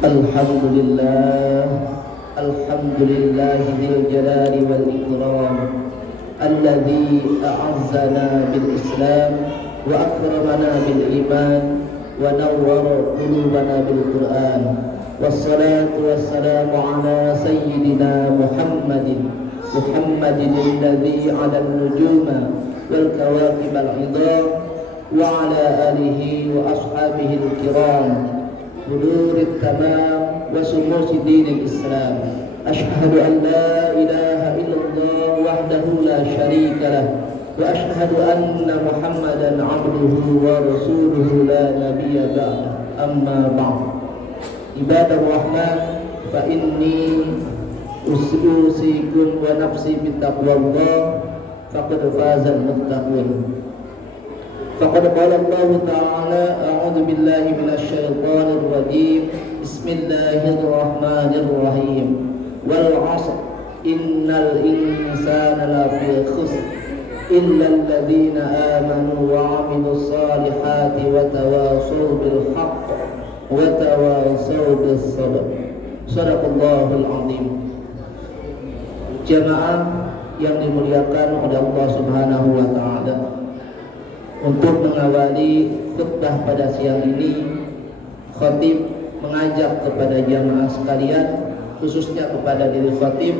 Alhamdulillah, Alhamdulillah dzil jalali wal ikram, alladzi a'azzana bil Islam wa akramana bil iman wa nawwara qulubana bil Qur'an. Wassalatu wassalamu ala sayyidina Muhammadin alladzi 'ala an-nujuma wal kawakib al-'idham wa ala alihi wa ashabihi al-kiram حضور التمام وسموس دين الإسلام. أشهد أن لا إله إلا الله وحده لا شريك له وأشهد أن محمدا عبده ورسوله لا نبي بعده. أما بعد، عباد الرحمن، فإني أوصيكم ونفسي بتقوى الله فقد فاز المتقون. فقد قال الله تعالى: أعوذ بالله من الشيطان الرجيم، بسم الله الرحمن الرحيم، والعصر إن الإنسان لفي خسر إلا الذين آمنوا وعملوا الصالحات وتواصوا بالحق وتواصوا بالصبر. صدق الله العظيم. Jamaah yang dimuliakan oleh Allah Subhanahu wa taala, untuk mengawali khutbah pada siang ini, khatib mengajak kepada jamaah sekalian, khususnya kepada diri khatib,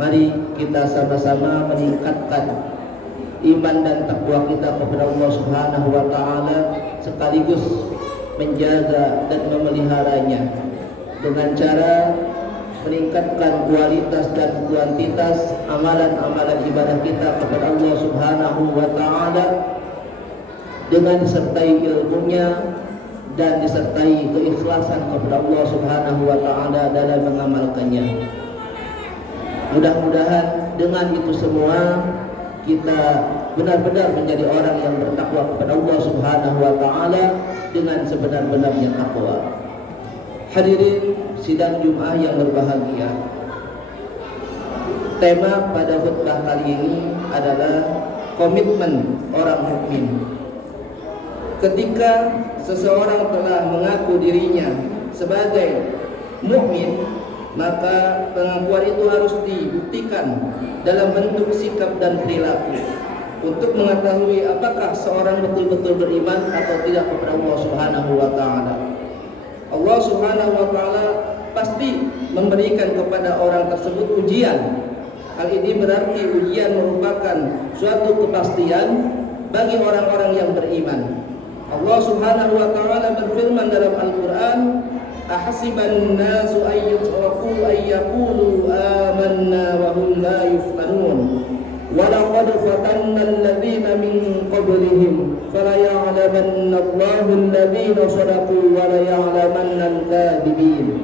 mari kita sama-sama meningkatkan iman dan takwa kita kepada Allah Subhanahu wa taala, sekaligus menjaga dan memeliharanya dengan cara meningkatkan kualitas dan kuantitas amalan-amalan ibadah kita kepada Allah Subhanahu wa taala, dengan disertai ilmunya dan disertai keikhlasan kepada Allah Subhanahu wa taala dalam mengamalkannya. Mudah-mudahan dengan itu semua kita benar-benar menjadi orang yang bertakwa kepada Allah Subhanahu wa taala dengan sebenar-benarnya takwa. Hadirin sidang Jumat yang berbahagia, tema pada khutbah kali ini adalah komitmen orang mukmin. Ketika seseorang telah mengaku dirinya sebagai mukmin, maka pengakuan itu harus dibuktikan dalam bentuk sikap dan perilaku untuk mengetahui apakah seorang betul-betul beriman atau tidak kepada Allah Subhanahu wa taala. Allah Subhanahu wa taala pasti memberikan kepada orang tersebut ujian. Hal ini berarti ujian merupakan suatu kepastian bagi orang-orang yang beriman. Allah Subhanahu wa taala berfirman dalam Al-Qur'an, "Ahasiban nasu ay yutraku ay yaqulu amanna wa hum la yuftanun. Wa laqad fatanna alladhina min qablihim fala ya'lamanna Allahu alladhina sadaqu wa la ya'lamanna al-kadhibin."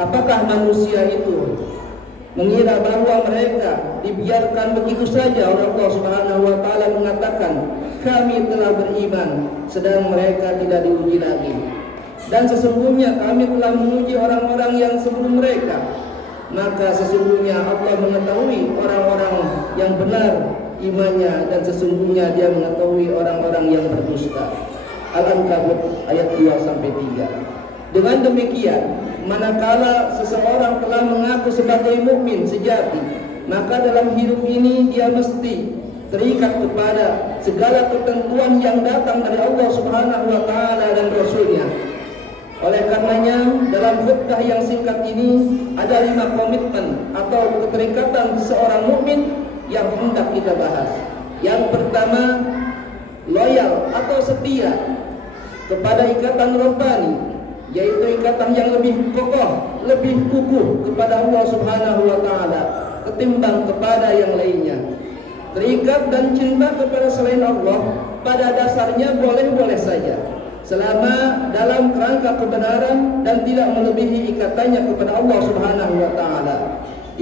Apakah manusia itu mengira bahwa mereka dibiarkan begitu saja oleh Allah Subhanahu wa taala mengatakan kami telah beriman, sedang mereka tidak diuji lagi. Dan sesungguhnya kami telah menguji orang-orang yang sebelum mereka, maka sesungguhnya Allah mengetahui orang-orang yang benar imannya, dan sesungguhnya Dia mengetahui orang-orang yang berdusta. Al-Ankabut ayat 2-3. Dengan demikian, manakala seseorang telah mengaku sebagai mukmin sejati, maka dalam hidup ini dia mesti terikat kepada segala ketentuan yang datang dari Allah Subhanahu wa taala dan Rasul-Nya. Oleh karenanya, dalam khutbah yang singkat ini ada 5 komitmen atau keterikatan seorang mukmin yang hendak kita bahas. Yang pertama, loyal atau setia kepada ikatan robbani, yaitu ikatan yang lebih kokoh, lebih kukuh kepada Allah Subhanahu wa taala ketimbang kepada yang lainnya. Terikat dan cinta kepada selain Allah pada dasarnya boleh-boleh saja, selama dalam kerangka kebenaran dan tidak melebihi ikatannya kepada Allah Subhanahu wa taala.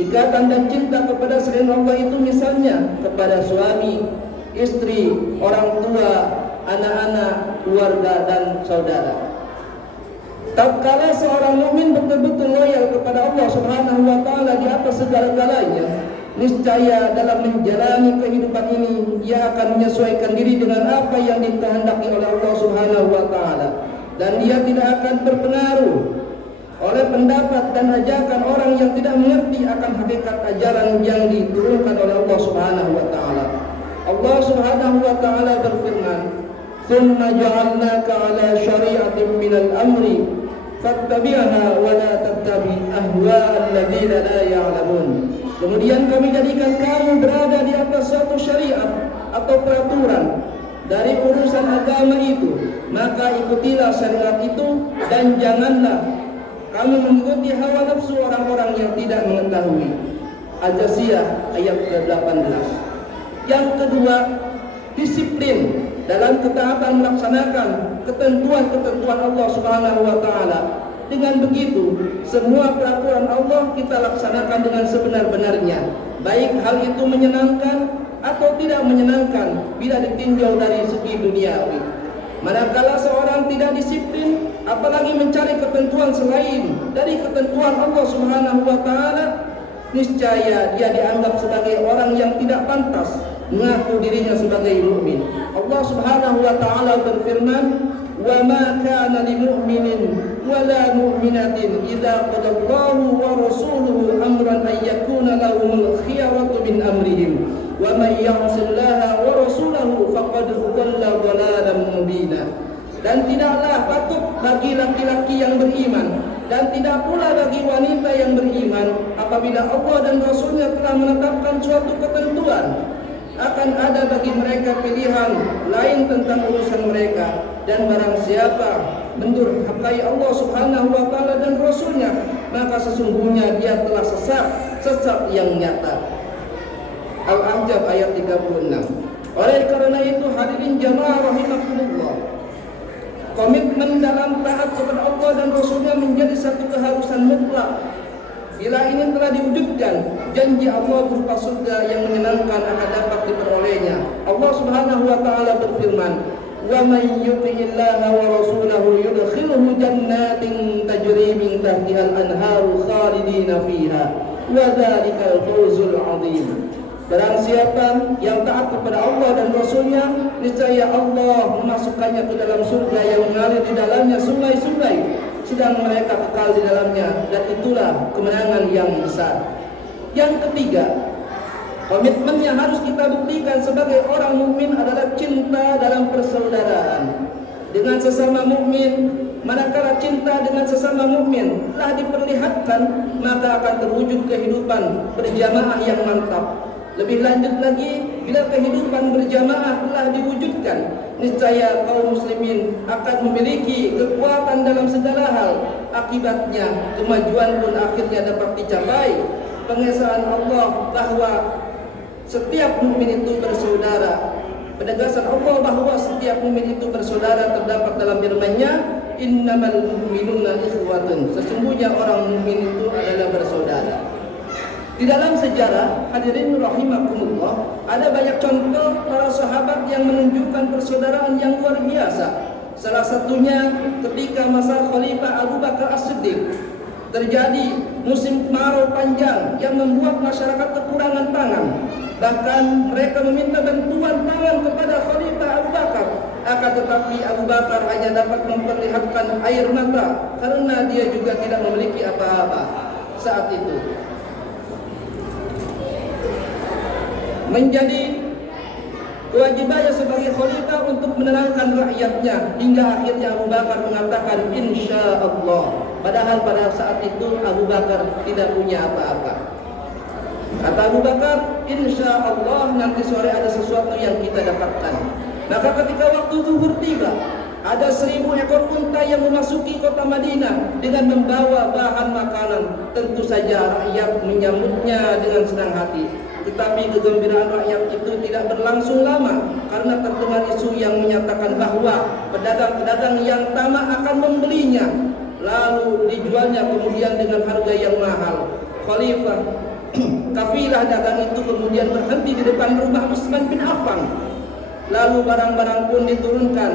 Ikatan dan cinta kepada selain Allah itu misalnya kepada suami, istri, orang tua, anak-anak, keluarga dan saudara. Tatkala seorang mukmin betul-betul loyal kepada Allah Subhanahu wa taala di atas segala-galanya, niscaya dalam menjalani kehidupan ini ia akan menyesuaikan diri dengan apa yang dikehendaki oleh Allah Subhanahu wa taala, dan dia tidak akan terpengaruh oleh dan ajakan orang yang tidak mengerti akan hakikat ajaran yang diturunkan oleh Allah Subhanahu wa taala. Allah Subhanahu wa taala berfirman, "Tsumma ja'alnaka 'ala syari'atin minal amri fattabi'ha wa la tattabi' ahwa'al ladzina la ya'lamun." Kemudian kami jadikan kamu berada di atas suatu syariat atau peraturan dari urusan agama itu, maka ikutilah syariat itu dan janganlah kamu mengikuti hawa nafsu orang-orang yang tidak mengetahui. Al-Jasiyah ayat ke-18. Yang kedua, disiplin dalam ketaatan melaksanakan ketentuan-ketentuan Allah Subhanahu wa taala. Dengan begitu, semua peraturan Allah kita laksanakan dengan sebenar-benarnya, baik hal itu menyenangkan atau tidak menyenangkan bila ditinjau dari segi duniawi. Manakala seorang tidak disiplin, apalagi mencari ketentuan selain dari ketentuan Allah Subhanahu wa taala, niscaya dia dianggap sebagai orang yang tidak pantas mengaku dirinya sebagai mukmin. Allah Subhanahu wa taala berfirman, "Wa ma kana lil mu'minin wa la mu'minatin idza qadallahu wa rasuluhu amran ay yakuna lahumul khiyaratu min amrihim wa may ya'sillaha wa rasulahu faqad dhalla dhalalan mubina." Dan tidaklah patut bagi laki-laki yang beriman dan tidak pula bagi wanita yang beriman apabila Allah dan Rasulnya telah menetapkan suatu ketentuan, akan ada bagi mereka pilihan lain tentang urusan mereka, dan barang siapa mendurhakai Allah Subhanahu wa taala dan Rasulnya, maka sesungguhnya dia telah sesat yang nyata. Al-Ahzab ayat 36. Oleh karena itu, hadirin jamaah rahimakumullah, komitmen dalam taat kepada Allah dan Rasulnya menjadi satu keharusan mutlak. Bila ini telah diwujudkan, janji Allah berupa surga yang menyenangkan akan dapat diperolehnya. Allah Subhanahu wa taala berfirman, "Wa may yuti'illaha wa rasulahu yudkhilhu jannatin tajri min tahtiha al-anharu khalidina fiha wa dzalikal fawzul 'adzim." Barang siapa yang taat kepada Allah dan Rasulnya, niscaya Allah memasukkannya ke dalam surga yang mengalir di dalamnya sungai-sungai, sedang mereka kekal di dalamnya, dan itulah kemenangan yang besar. Yang ketiga, komitmen yang harus kita buktikan sebagai orang mukmin adalah cinta dalam persaudaraan dengan sesama mukmin. Manakala cinta dengan sesama mukmin telah diperlihatkan, maka akan terwujud kehidupan berjamaah yang mantap. Lebih lanjut lagi, bila kehidupan berjamaah telah diwujudkan, niscaya kaum muslimin akan memiliki kekuatan dalam segala hal. Akibatnya, kemajuan pun akhirnya dapat dicapai. Pengesahan Allah bahwa setiap mukmin itu bersaudara. Penegasan Allah bahwa setiap mukmin itu bersaudara terdapat dalam firman-Nya, "Innamal mu'minuna ikhwatun." Sesungguhnya orang mukmin itu adalah bersaudara. Di dalam sejarah, hadirin rahimakumullah, ada banyak contoh para sahabat yang menunjukkan persaudaraan yang luar biasa. Salah satunya ketika masa Khalifah Abu Bakar As-Siddiq, terjadi musim kemarau panjang yang membuat masyarakat kekurangan pangan. Bahkan mereka meminta bantuan pangan kepada Khalifah Abu Bakar. Akan tetapi Abu Bakar hanya dapat memperlihatkan air mata karena dia juga tidak memiliki apa-apa saat itu. Menjadi kewajibannya sebagai khalifah untuk menenangkan rakyatnya, hingga akhirnya Abu Bakar mengatakan insya Allah. Padahal pada saat itu Abu Bakar tidak punya apa-apa. Kata Abu Bakar, insya Allah nanti sore ada sesuatu yang kita dapatkan. Maka ketika waktu zuhur tiba, ada 1000 ekor unta yang memasuki kota Madinah dengan membawa bahan makanan. Tentu saja rakyat menyambutnya dengan senang hati. Tetapi kegembiraan rakyat itu tidak berlangsung lama, karena terdengar isu yang menyatakan bahwa pedagang-pedagang yang tamak akan membelinya, lalu dijualnya kemudian dengan harga yang mahal. Khalifah kafilah dagang itu kemudian berhenti di depan rumah Utsman bin Affan. Lalu barang-barang pun diturunkan.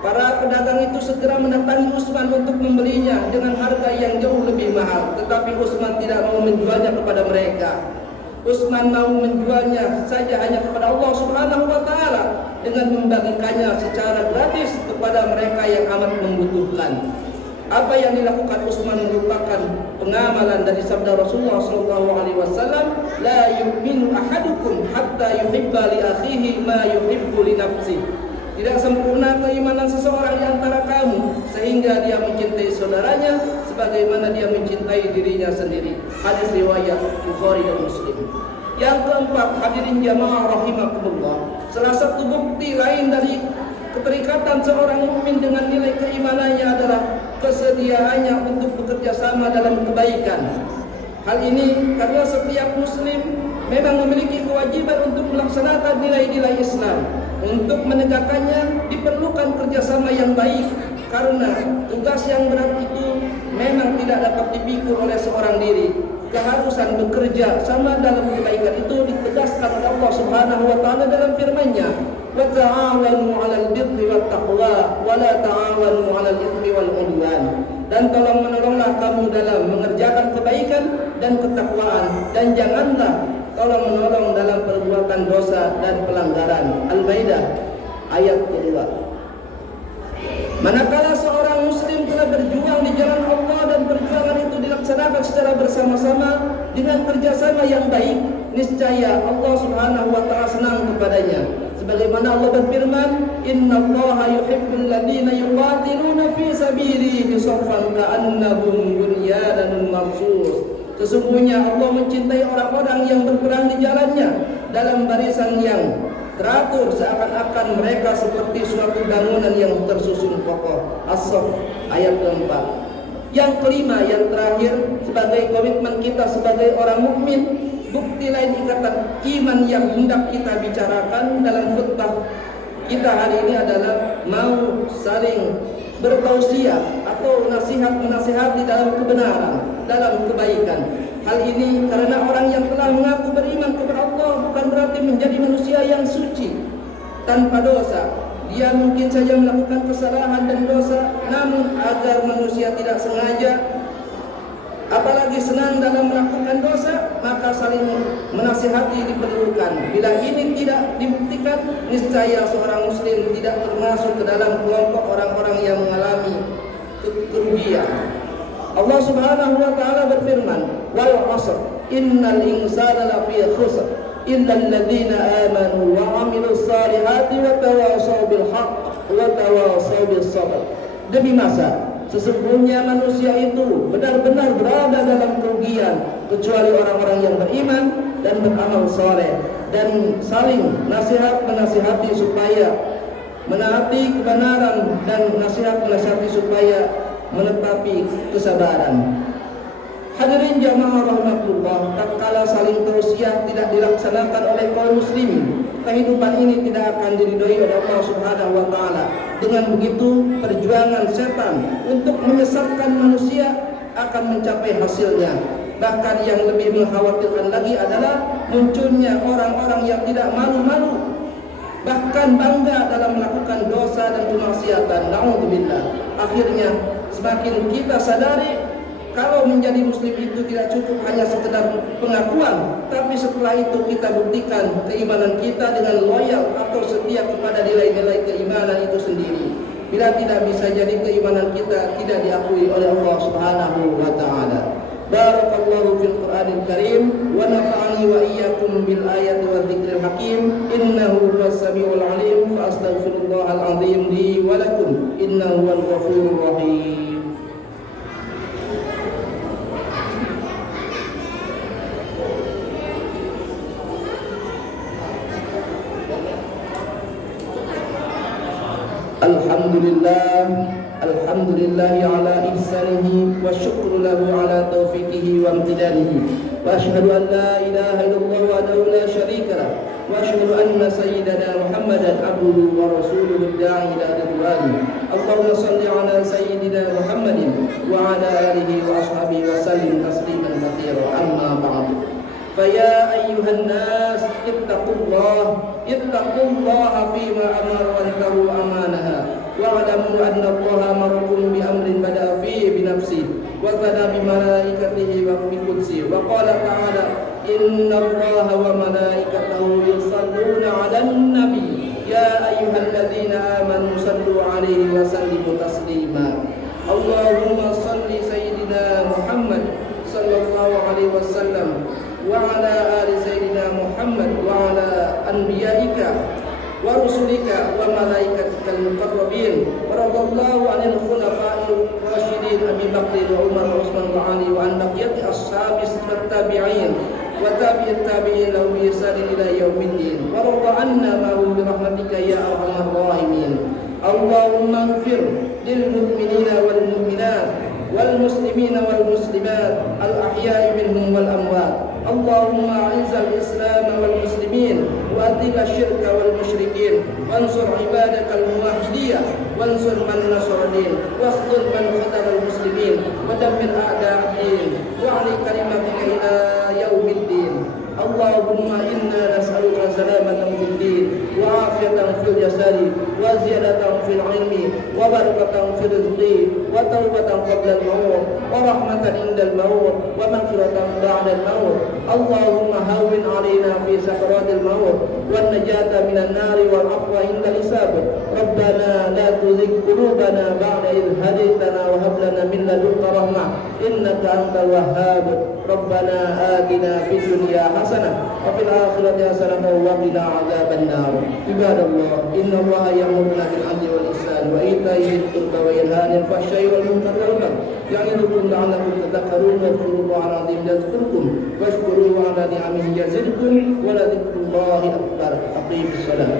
Para pedagang itu segera mendatangi Utsman untuk membelinya dengan harga yang jauh lebih mahal, tetapi Utsman tidak mau menjualnya kepada mereka. Utsman mau menjualnya saja hanya kepada Allah Subhanahu wa taala dengan membagikannya secara gratis kepada mereka yang amat membutuhkan. Apa yang dilakukan Utsman merupakan pengamalan dari sabda Rasulullah SAW, la yu'minu ahadukum hatta yuhibba li akhihi ma yuhibbu li nafsihi. Tidak sempurna keimanan seseorang di antara kamu sehingga dia mencintai saudaranya sebagaimana dia mencintai dirinya sendiri. Hadis riwayat Bukhari dan Muslim. Yang keempat, hadirin jamaah rahimakumullah, salah satu bukti lain dari keterikatan seorang mukmin dengan nilai keimanannya adalah kesediaannya untuk bekerja sama dalam kebaikan. Hal ini karena setiap muslim memang memiliki kewajiban untuk melaksanakan nilai-nilai Islam. Untuk menegakkannya diperlukan kerjasama yang baik, karena tugas yang berat itu memang tidak dapat dipikul oleh seorang diri. Keharusan bekerja sama dalam kebaikan itu ditegaskan oleh Allah Subhanahu wa taala dalam firman-Nya, "Wa ta'awanu 'alal birri wat taqwa wa la ta'awanu 'alal itsmi wal 'udwan." Dan tolong-menolonglah kamu dalam mengerjakan kebaikan dan ketakwaan, dan janganlah tolong menolong dalam perbuatan dosa dan pelanggaran. Al-Maidah ayat kedua. Manakala seorang muslim telah berjuang di jalan Allah dan perjuangan itu dilaksanakan secara bersama-sama dengan kerjasama yang baik, niscaya Allah Subhanahu wa taala senang kepadanya. Sebagaimana Allah berfirman, "Innallaha yuhibbul ladzina yuqatiluna fi sabilihi shaffan ka'annahum bunyanun marsus." Sesungguhnya Allah mencintai orang-orang yang berperang di jalannya dalam barisan yang teratur seakan-akan mereka seperti suatu bangunan yang tersusun kokoh. As-Saff ayat keempat. Yang kelima, yang terakhir, sebagai komitmen kita sebagai orang mukmin, bukti lain ikatan iman yang hendak kita bicarakan dalam khutbah kita hari ini adalah mau saling bertausiah atau nasihat-menasihati dalam kebenaran, dalam kebaikan. Hal ini karena orang yang telah mengaku beriman kepada Allah bukan berarti menjadi manusia yang suci tanpa dosa. Dia mungkin saja melakukan kesalahan dan dosa, namun agar manusia tidak sengaja apalagi senang dalam melakukan dosa, maka saling menasihati diperlukan. Bila ini tidak dibuktikan, niscaya seorang muslim tidak termasuk ke dalam kelompok orang-orang yang mengalami kerugian. Allah Subhanahu wa taala berfirman, "Wal 'ashr, innal insana lafi khusr, illa alladziina aamanu wa 'amilus shaalihati wa tawashaw bil haqq wa tawashaw bis sabr." Demi masa, sesungguhnya manusia itu benar-benar berada dalam kerugian kecuali orang-orang yang beriman dan beramal saleh dan saling menasihati supaya menaati kebenaran dan menasihati supaya menetapi kesabaran. Hadirin jamaah rahmatullah, tatkala saling tausiah tidak dilaksanakan oleh kaum muslimin, kehidupan ini tidak akan diridhoi oleh Allah Subhanahu wa taala. Dengan begitu, perjuangan setan untuk menyesatkan manusia akan mencapai hasilnya. Bahkan yang lebih mengkhawatirkan lagi adalah munculnya orang-orang yang tidak malu-malu, bahkan bangga dalam melakukan dosa dan kemaksiatan. Na'udzubillah. Akhirnya semakin kita sadari kalau menjadi muslim itu tidak cukup hanya sekedar pengakuan, tapi setelah itu kita buktikan keimanan kita dengan loyal atau setia kepada nilai-nilai keimanan itu sendiri. Bila tidak, bisa jadi keimanan kita tidak diakui oleh Allah Subhanahu wa taala. Barakallahu fil Qur'anil Karim wa nafa'ani wa iyyakum bil ayati wa dzikril hakim. Innahu huwas samiul alim. Fa astaghfirullahal azim li wa lakum. Innahu huwal ghafurur rahim. Alhamdulillah ala ihsanihi wa syukru lahu ala taufiqihi wa amtidanihi wa ashhadu an la ilaha illallah wahdahu la syarika lah wa ashhadu anna sayyidana Muhammadan abduhu wa rasuluhu da'i ila ridwani. Allahumma salli ala sayyidina Muhammadin wa ala alihi wa ashabihi wa sallim tasliman katsira. Amma ba'd. Faya ayyuhan nas ittaqullaha fima amara wa antahu amanaha wa'lamu anna Allaha amarakum bi amrin bada'a fihi bi nafsihi wa thana bi malaikatihi wa bi qudsihi wa qala ta'ala inna Allaha wa malaikatahu yusalluna 'alan nabi ya ayyuhalladzina amanu sallu 'alaihi wa sallimu taslima. Allahumma أنبيائك ورسلك وملائكتك المقربين ورضي الله عن الخلفاء الراشدين أبي بكر وعمر وعثمان وعلي وعن بقية أصحاب التابعين وتابع التابعين لهم بإحسان إلى يوم الدين ورضى عنا معهم برحمتك يا أرحم الراحمين. اللهم اغفر للمؤمنين والمؤمنات والمسلمين والمسلمات الأحياء منهم والأموات. اللهم أعز الإسلام والمسلمين وأذل الشرك والمشركين وانصر عبادك الموحدين وانصر من نصر الدين واخذل من خذل المسلمين ودمر أعداء الدين واعلي كلمتك إلى يوم الدين. اللهم إنا نسألك سلامة في الدين وعافية في الجسد وزيادة في العلم وبركة في الرزق وتوبة قبل الموت ورحمة عند الموت ومغفرة بعد الموت. اللهم هون علينا في سكرات الموت والنجاة من النار والعفو عند الحساب. ربنا لا تزغ قلوبنا بعد إذ هديتنا وهب لنا من لدنك رحمة إنك أنت الوهاب. ربنا آتنا في الدنيا حسنة وفي الآخرة حسنة وقنا عذاب النار. عباد الله إن الله يأمرنا بالعدل والإحسان وإيتاء ذي القربى وينهى عن الفحشاء والمنكر والبغي يعظكم لعلكم تذكرون. واذكروا الله العظيم يذكركم واشكروه على نعمه يزدكم ولذكر الله أكبر. أقيموا الصلاة.